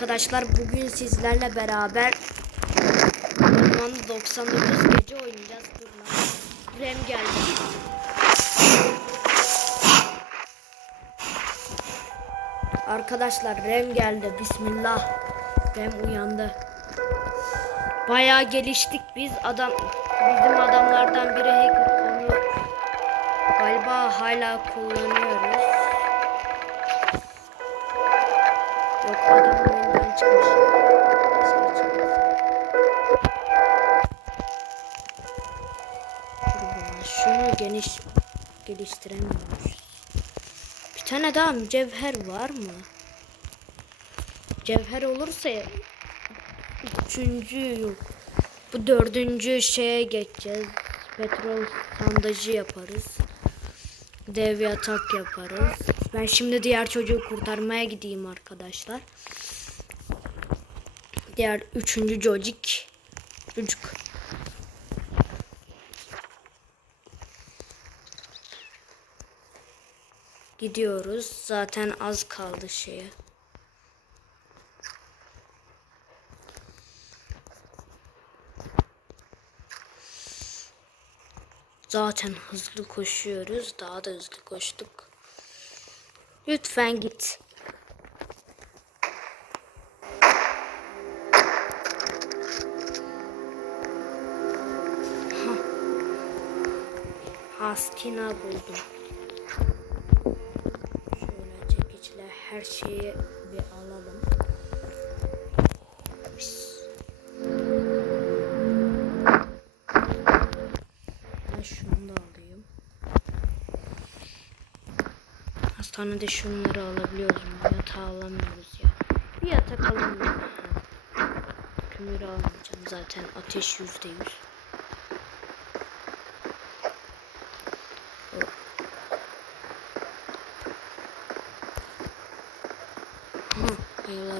Arkadaşlar bugün sizlerle beraber Orman 99 gece oynayacağız. Dur lan. Rem geldi. Arkadaşlar Rem geldi. Bismillah. Rem uyandı. Bayağı geliştik biz. Adam bizim adamlardan biri hacker onu galiba hala kullanıyoruz. Yok adam çıkmış. Dur bana, Şunu geniş geliştiremiyoruz. Bir tane daha mücevher var mı? Cevher olursa üçüncü yok. Bu dördüncü şeye geçeceğiz. Petrol sandacı yaparız. Dev yatak yaparız. Ben şimdi diğer çocuğu kurtarmaya gideyim arkadaşlar. Diğer üçüncü çocuk. Çocuk. Gidiyoruz. Zaten az kaldı şeye. Zaten hızlı koşuyoruz. Daha da hızlı koştuk. Lütfen git. Hastina buldum. Şöyle çekiçle her şeyi bir alalım. Ben şunu da alayım. Hastanede şunları alabiliyoruz mu? Yatağı alamıyoruz ya. Bir yatak alalım. Kömürü almayacağım zaten. Ateş yüzde yüz.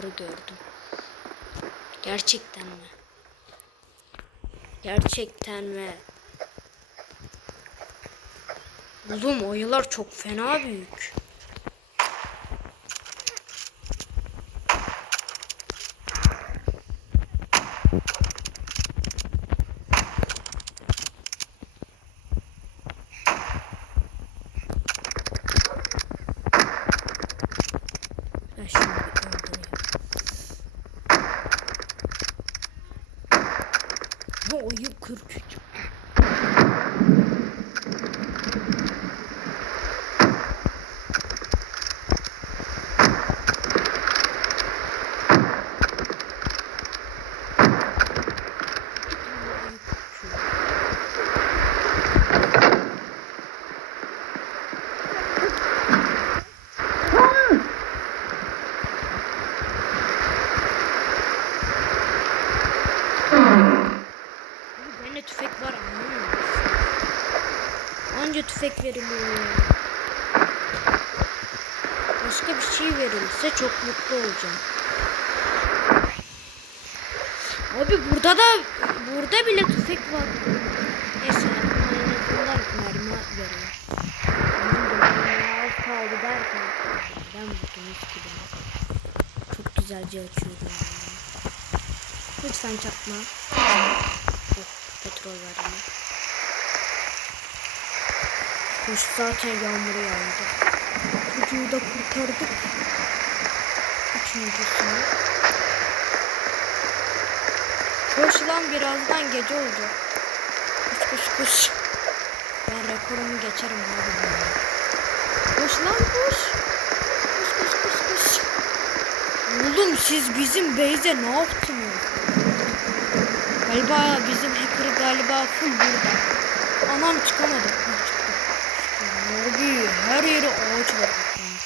Ayıları gördüm. Gerçekten mi? Gerçekten mi? Oğlum ayılar çok fena büyük. Başka bir şey verilse çok mutlu olacağım. Abi burada da burada bile tüfek var. Neyse azından mermi veriyor. Az kaldı derken ben hiç gibi. Çok güzelce açıyordum. Lütfen çakma. Oh, petrol var yine. Kuş zaten yağmuru yağdı. Çocuğu da kurtardık. Üçüncüsünü. Koş lan birazdan gece olacak. Koş koş koş. Ben rekorumu geçerim abi. Koş lan koş. Koş koş koş koş. Oğlum siz bizim Beyze ne yaptınız? Galiba bizim hacker galiba full burada. Anam çıkamadı. Abi her yeri ağaçla kaplamış.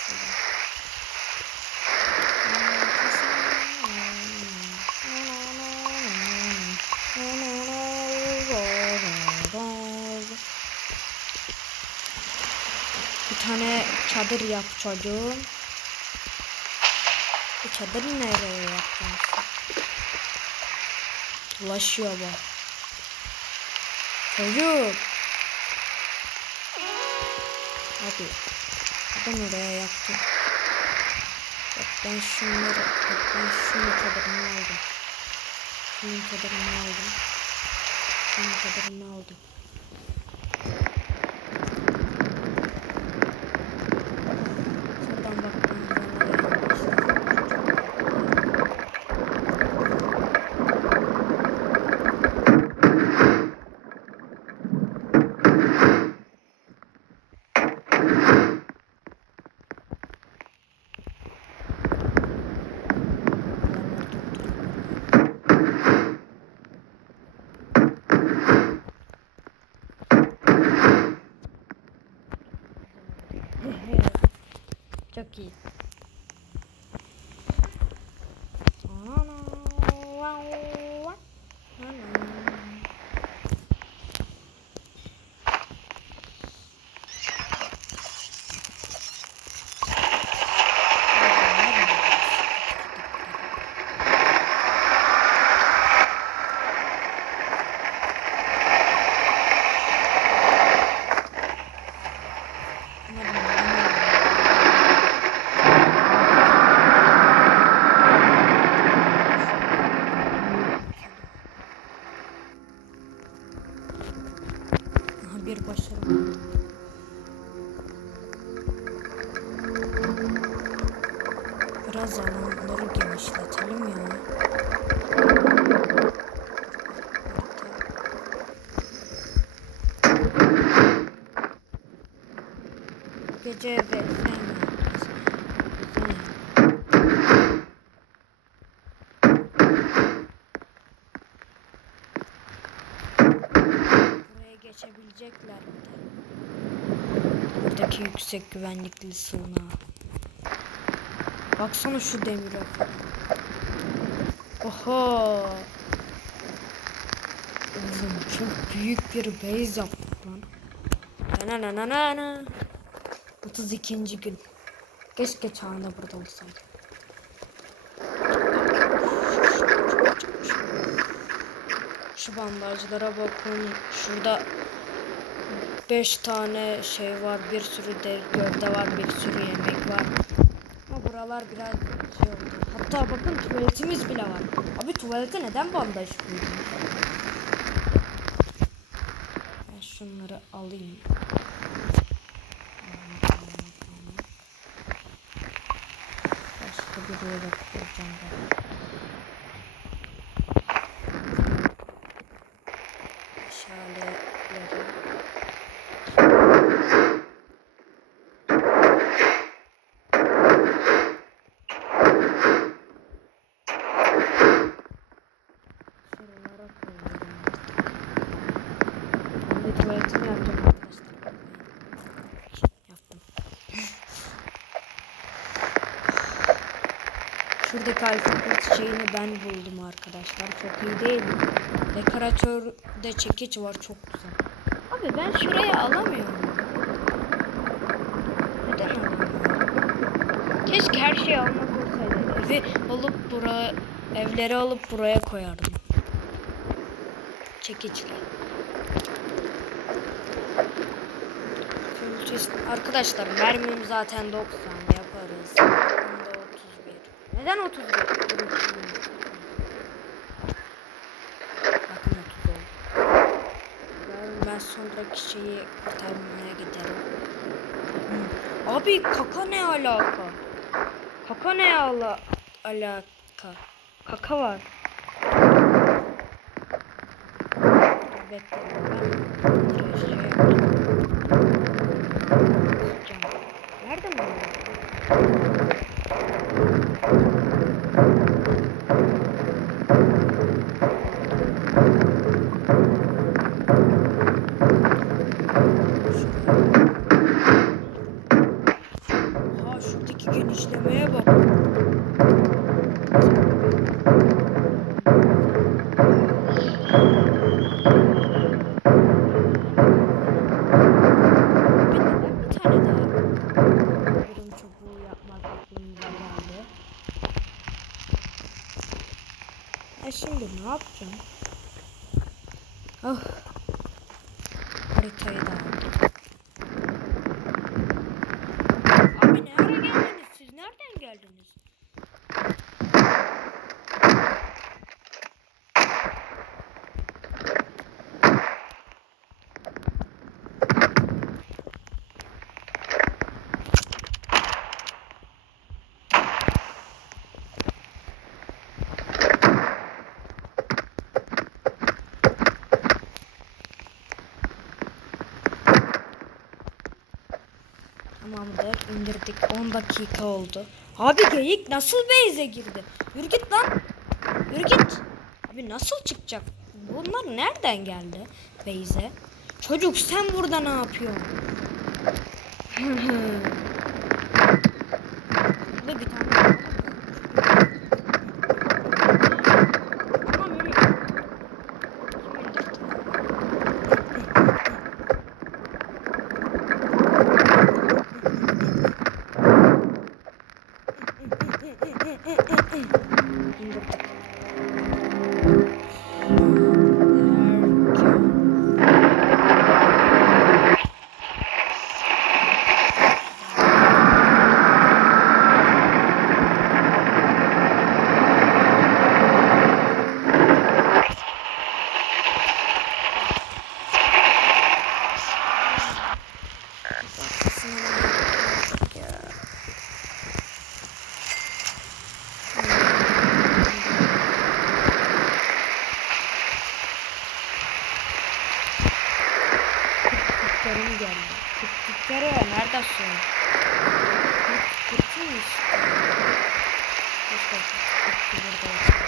Bir tane çadır yap çocuğum. Bu çadırı nereye yapacaksın? Ulaşıyor bak. Çocuk. Hadi. Ben oraya yaptım. Bak ben şunları, bak ben Şunun çadırını aldım. Şunun çadırını aldım. Şunun çadırını aldım. Çok. Aha geçebilecekler mi de? Buradaki yüksek güvenlikli sığınağa. Baksana şu demire. Oho. Oğlum çok büyük bir base yaptık lan. Na na na na na. 32. gün. Keşke Çağrı burada olsaydı. Şu bandajlara bakın. Şurada 5 tane şey var. Bir sürü de gövde var. Bir sürü yemek var. Ama buralar biraz şey oldu. Hatta bakın tuvaletimiz bile var. Abi tuvalete neden bandaj koydun? Ben şunları alayım. Başka bir yere koyacağım ben. Tuvaletimi yapacağım arkadaşlar. Yaptım. Şuradaki alfabet şeyini ben buldum arkadaşlar. Çok iyi değil mi? Dekoratörde çekiç var çok güzel. Abi ben şurayı alamıyorum. Neden alamıyorum? Keşke her şeyi almak olsaydı. Evi alıp buraya, evleri alıp buraya koyardım. Çekiçle. Külçesi- Arkadaşlar mermim zaten 90 yaparız. Bunda 31. Neden 31? Bakın 30 oldu. Yarın ben sonraki şeyi kurtarmaya giderim. Hı. Abi kaka ne alaka? Kaka ne ala alaka? Kaka var. Bekle. Ben tane daha Durum çubuğu yapmak aklımıza geldi. E şimdi ne yapacağım? Ah. Haritayı da aldım. Abi ne ara geldiniz siz? Nereden geldiniz? İndirdik. 10 dakika oldu. Abi geyik nasıl base'e girdi? Yürü git lan. Yürü git. Abi nasıl çıkacak? Bunlar nereden geldi base'e? Çocuk sen burada ne yapıyorsun? Burada bir tane. Tamam yürü. Kim indirdi? İndirdik. Kırklarım geldi. Kırkları nerede sonra? Kırkı mı işte? İşte kırkı burada yaşıyor.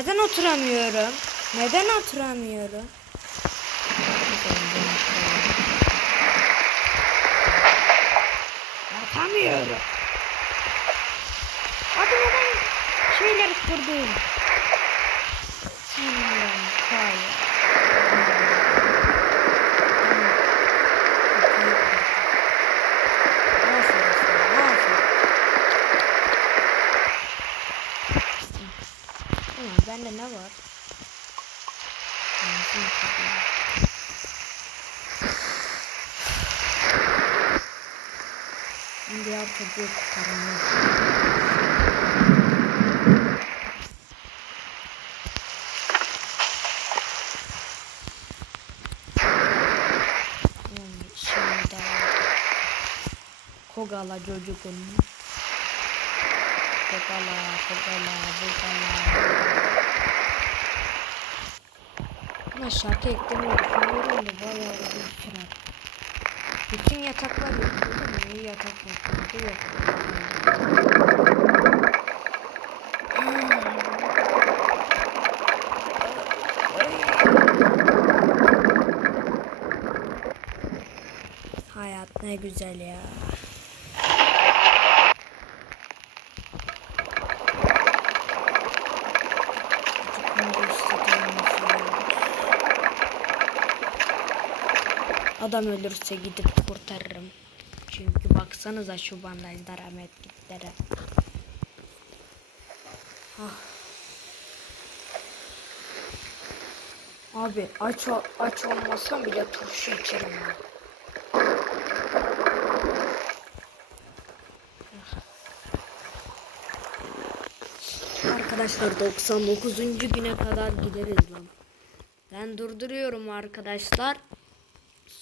Neden oturamıyorum? Neden oturamıyorum? Yapamıyorum. Abi neden şeyleri kurdun? Bende ne var? Ben diğer çocuğu kurtarmayı. Hmm, Şimdi Kogala çocuğun. Kogala, Kogala, Kogala. Ama şarkı eklemeyi düşünüyorum da bayağı uzun sürer. Bütün yataklar yapıldı mı? İyi yatak yapıldı yok. Hayat ne güzel ya. Adam ölürse gidip kurtarırım. Çünkü baksanıza şu bandajlara medkitlere. Ah. Abi aç aç olmasam bile turşu içerim ya. Arkadaşlar 99. güne kadar gideriz lan. Ben durduruyorum arkadaşlar.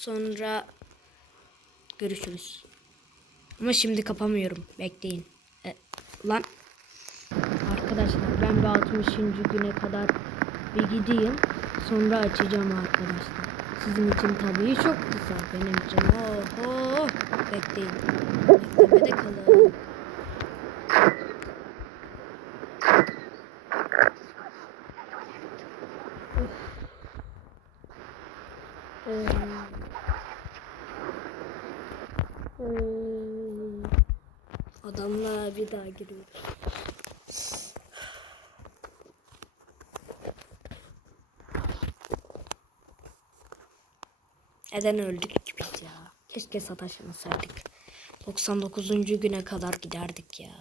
Sonra görüşürüz. Ama şimdi kapamıyorum. Bekleyin. E, lan. Arkadaşlar ben bir 60. güne kadar bir gideyim. Sonra açacağım arkadaşlar. Sizin için tabii çok kısa. Benim için oho. Bekleyin. Beklemede kalın. Bir daha giriyor. Neden öldük ki ya? Keşke sataşmasaydık. 99. güne kadar giderdik ya.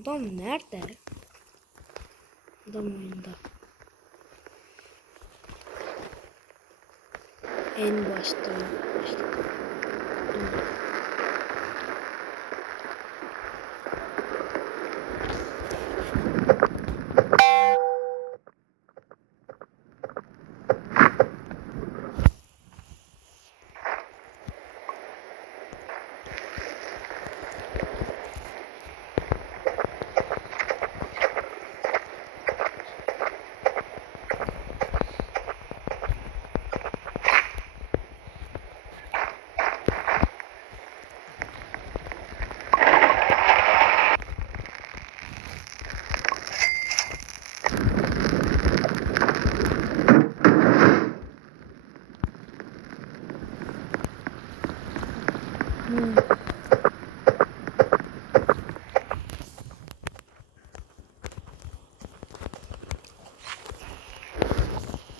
Adam nerede? Adam oyunda. En başta. İşte.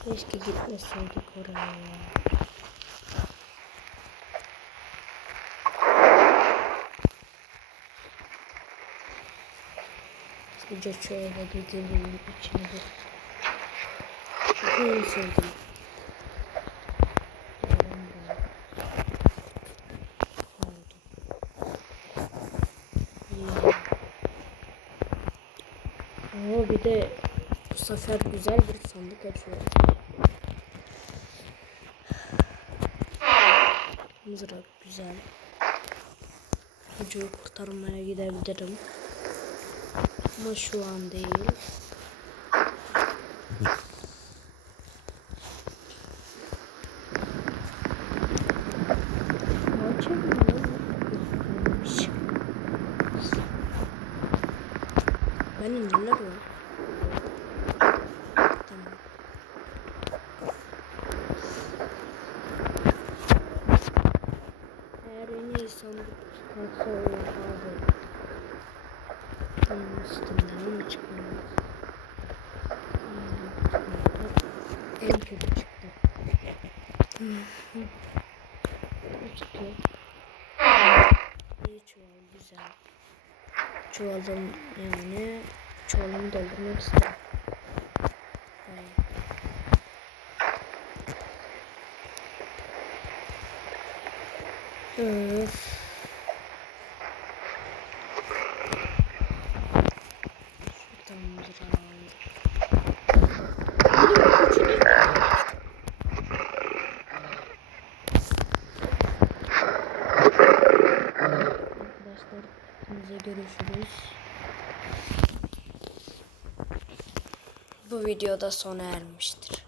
Keşke gitmeseydik oraya. ya. Sadece şöyle gidelim içine de. Çok iyi sevdim. Yarın da. Oldu. İyi. Oo, bir de bu sefer güzel bir sandık açıyorum. Mızrak güzel. Çocuğu kurtarmaya gidebilirim. Ama şu an değil. Benim neler var? Tamam. Eğer en iyi sandık çıkarsa oha be. Bunun üstünden mi çıkmaz? En kötü çıktı. Ne çıkıyor? İyi çuval güzel. Çuvalım yani çuvalımı doldurmak istedim. Öf. Şuradan mızrağı aldım. Oğlum, üçünü- Arkadaşlar hepinize görüşürüz. Bu videoda sona ermiştir.